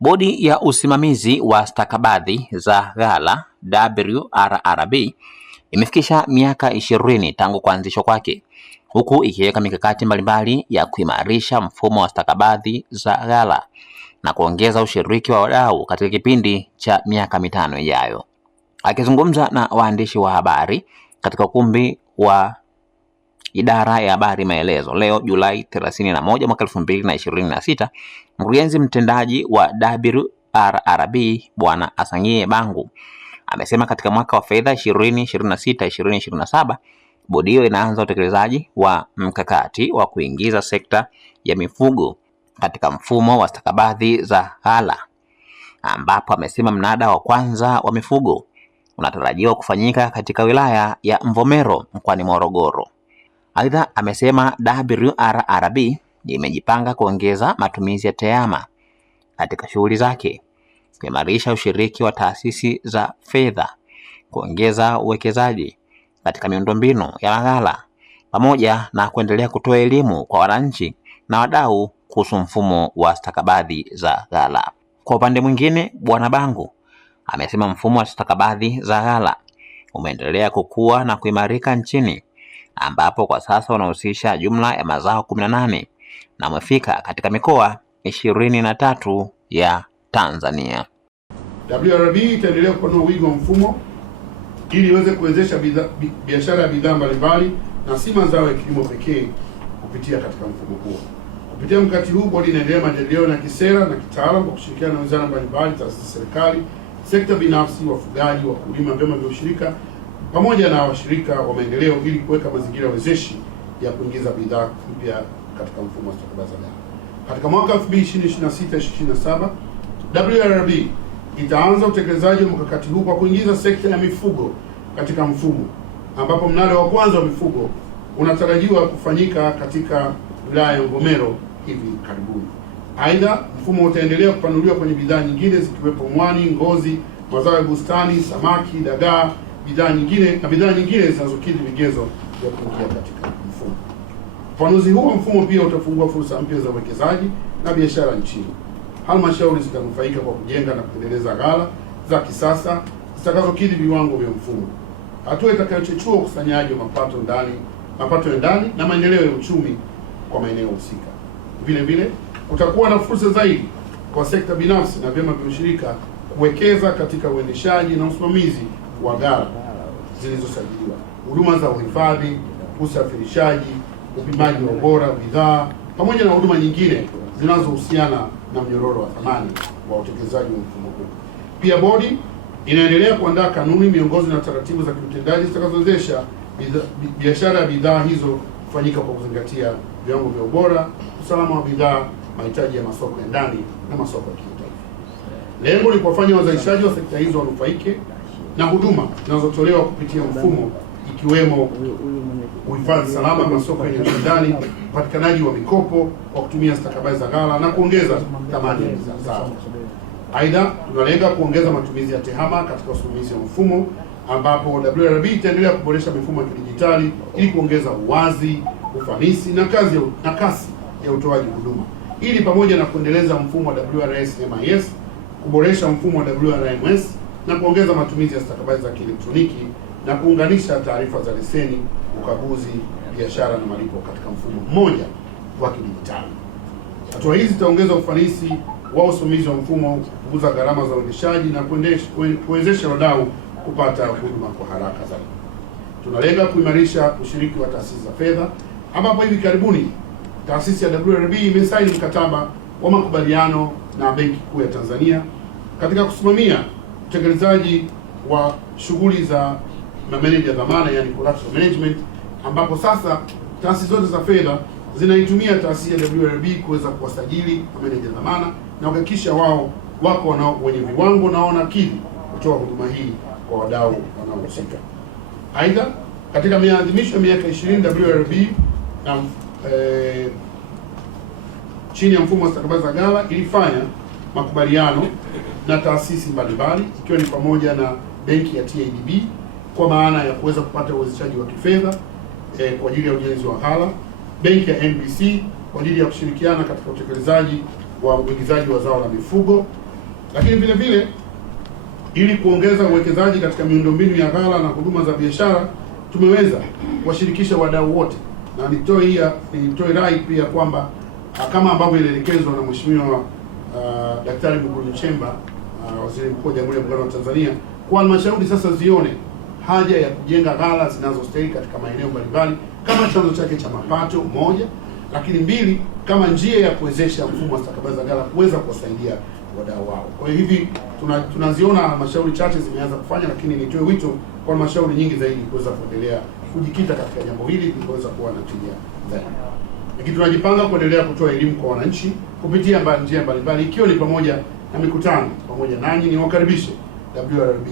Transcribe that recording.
Bodi ya usimamizi wa stakabadhi za ghala WRRB imefikisha miaka 20 tangu kuanzishwa kwake, huku ikiweka mikakati mbalimbali ya kuimarisha mfumo wa stakabadhi za ghala na kuongeza ushiriki wa wadau katika kipindi cha miaka 5 ijayo. Akizungumza na waandishi wa habari katika ukumbi wa Idara ya Habari Maelezo leo Julai 31 mwaka 2026, mkurugenzi mtendaji wa WRRB Bwana Asanyie Bangu amesema katika mwaka wa fedha 2026-2027 bodi hiyo inaanza utekelezaji wa mkakati wa kuingiza sekta ya mifugo katika mfumo wa stakabadhi za ghala, ambapo amesema mnada wa kwanza wa mifugo unatarajiwa kufanyika katika wilaya ya Mvomero mkoani Morogoro. Aidha, amesema WRRB imejipanga kuongeza matumizi ya tehama katika shughuli zake, kuimarisha ushiriki wa taasisi za fedha, kuongeza uwekezaji katika miundombinu ya ghala, pamoja na kuendelea kutoa elimu kwa wananchi na wadau kuhusu mfumo wa stakabadhi za ghala. Kwa upande mwingine, Bwana Bangu amesema mfumo wa stakabadhi za ghala umeendelea kukua na kuimarika nchini, ambapo kwa sasa unahusisha jumla ya mazao 18 na umefika katika mikoa 23 ya Tanzania. WRRB itaendelea kupanua wigo wa mfumo ili iweze kuwezesha biashara ya bidhaa mbalimbali na si mazao ya kilimo pekee kupitia katika mfumo huo. Kupitia mkakati huu, bodi inaendelea majadiliano ya kisera na kitaalamu kwa kushirikiana na wizara mbalimbali, taasisi za serikali, sekta binafsi, wafugaji, wakulima, vyama vya ushirika pamoja na washirika wa maendeleo ili kuweka mazingira wezeshi ya kuingiza bidhaa mpya katika mfumo wa stakabadhi za ghala. Katika mwaka 2026-2027, WRRB itaanza utekelezaji wa mkakati huu kwa kuingiza sekta ya mifugo katika mfumo, ambapo mnada wa kwanza wa mifugo unatarajiwa kufanyika katika wilaya ya Mvomero hivi karibuni. Aidha, mfumo utaendelea kupanuliwa kwenye bidhaa nyingine zikiwepo mwani, ngozi, mazao ya bustani, samaki, dagaa, bidhaa nyingine zinazokidhi vigezo vya kuingia katika mfumo. Upanuzi huu wa mfumo pia utafungua fursa mpya za uwekezaji na biashara nchini. Halmashauri zitanufaika kwa kujenga na kuendeleza ghala za kisasa zitakazokidhi viwango vya mfumo, hatua itakayochochea ukusanyaji wa mapato ya ndani na maendeleo ya uchumi kwa maeneo husika. Vile vile kutakuwa na fursa zaidi kwa sekta binafsi na vyama vya ushirika kuwekeza katika uendeshaji na usimamizi wa ghala zilizosajiliwa, huduma za uhifadhi, usafirishaji, upimaji wa ubora bidhaa pamoja na huduma nyingine zinazohusiana na mnyororo wa thamani wa utekelezaji wa mfumo huu. Pia bodi inaendelea kuandaa kanuni, miongozo na taratibu za kiutendaji zitakazowezesha biashara ya bidhaa hizo kufanyika kwa kuzingatia viwango vya ubora, usalama wa bidhaa, mahitaji ya masoko ya ndani na masoko ya kimataifa. Lengo ni kuwafanya wazalishaji wa sekta hizo wanufaike na huduma zinazotolewa kupitia mfumo, ikiwemo uhifadhi salama, masoko yenye ushindani, upatikanaji wa mikopo kwa kutumia stakabadhi za ghala na kuongeza thamani ya bidhaa zao. Aidha, tunalenga kuongeza matumizi ya tehama katika usimamizi wa mfumo, ambapo WRRB itaendelea kuboresha mifumo ya kidijitali ili kuongeza uwazi, ufanisi na kasi ya utoaji huduma, ili pamoja na kuendeleza mfumo wa WRS-MIS, kuboresha mfumo wa WRMS na kuongeza matumizi ya stakabadhi za kielektroniki na kuunganisha taarifa za leseni, ukaguzi, biashara na malipo katika mfumo mmoja wa kidijitali. Hatua hizi zitaongeza ufanisi wa usimamizi wa mfumo, kupunguza gharama za uendeshaji na kuwezesha wadau kupata huduma kwa haraka zaidi. Tunalenga kuimarisha ushiriki wa taasisi za fedha, ambapo hivi karibuni taasisi ya WRRB imesaini mkataba wa makubaliano na Benki Kuu ya Tanzania katika kusimamia utekelezaji wa shughuli za mameneja dhamana, yani collateral management, ambapo sasa taasisi zote za fedha zinaitumia taasisi ya WRRB kuweza kuwasajili mameneja dhamana na kuhakikisha wao wako wenye viwango na wanakidhi kutoa huduma hii kwa wadau wanaohusika. Aidha, katika maadhimisho ya miaka 20 WRRB chini ya mfumo wa stakabadhi za ghala ilifanya makubaliano na taasisi mbalimbali, ikiwa ni pamoja na benki ya TADB kwa maana ya kuweza kupata uwezeshaji wa kifedha kwa ajili ya ujenzi wa ghala, benki ya NBC kwa ajili ya kushirikiana katika utekelezaji wa uingizaji wa zao la mifugo, Lakini vile vile ili kuongeza uwekezaji katika miundombinu ya ghala na huduma za biashara, tumeweza kuwashirikisha wadau wote, na nitoe rai pia kwamba kama ambavyo ilielekezwa na Mheshimiwa Daktari Mwigulu Nchemba, Waziri Mkuu wa Jamhuri ya Muungano wa Tanzania, kwa halmashauri sasa zione haja ya kujenga ghala zinazostahili katika maeneo mbalimbali kama chanzo chake cha mapato moja, lakini mbili, kama njia ya kuwezesha mfumo wa stakabadhi za ghala kuweza kuwasaidia wadau wao. Kwa hiyo hivi tunaziona halmashauri chache zimeanza kufanya, lakini nitoe wito kwa halmashauri nyingi zaidi kuweza kuendelea kujikita katika jambo hili ili kuweza kuwa na tija zaidi. Lakini tunajipanga kuendelea kutoa elimu kwa wananchi kupitia njia mbalimbali, ikiwa ni pamoja na mikutano pamoja nanyi. Niwakaribishe WRB